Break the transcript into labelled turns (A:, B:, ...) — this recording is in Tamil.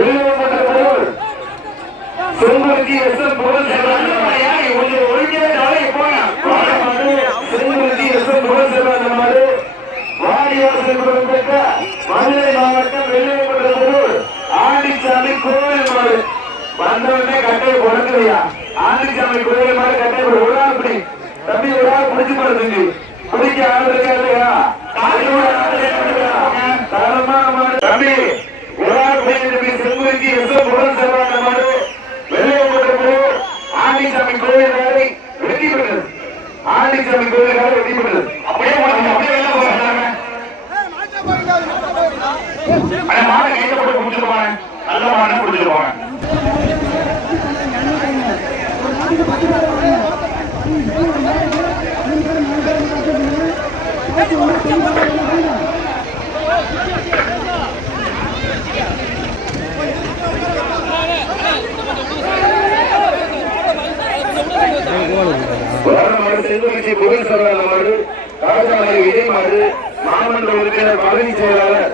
A: வெளியேப்பட்ட பொருள் செங்குறிச்சி எஸ் எம் பொருள் செல்வன் கொஞ்சம் ஒழுங்காக போங்க செங்குறிச்சி எஸ் எம் பொருள் செல்வன் மாடு வாடிவாசல் பெற்ற மதுரை மாவட்டம் வெளியேப்பட்ட பொருள் ஆண்டிச்சாமி கோவில் மாடு வந்தவனே கட்டையை கொடுக்கலையா ஆண்டிச்சாமி கோவில் மாடு கட்டையை ஒரு ஆள் பிடி தம்பி ஒரு ஆள் பிடிச்சு பாரு பிடிக்க ஆள் இருக்கா இல்லையா காசோட ஆள் இருக்கா? தரமான மாடு தம்பி ஒரு ஆள் பிடி தம்பி செங்குறிச்சி எஸ் எம் பொருள் செல்வன் மாடு கோவில் வெற்றி பெற்றது கோவில் வெற்றி பெற்றது அப்படியே போடுங்க, அப்படியே வெளில போறாங்க மாடை கையில போட்டு முடிச்சிருப்பாங்க நல்ல மாடு முடிச்சிருப்பாங்க மாடு செங்குறிச்சி புகழ் சரவாத மாடு ராஜாமணி விஜய் மாடு மாமன்ற உறுப்பினர் பழனி செயலாளர்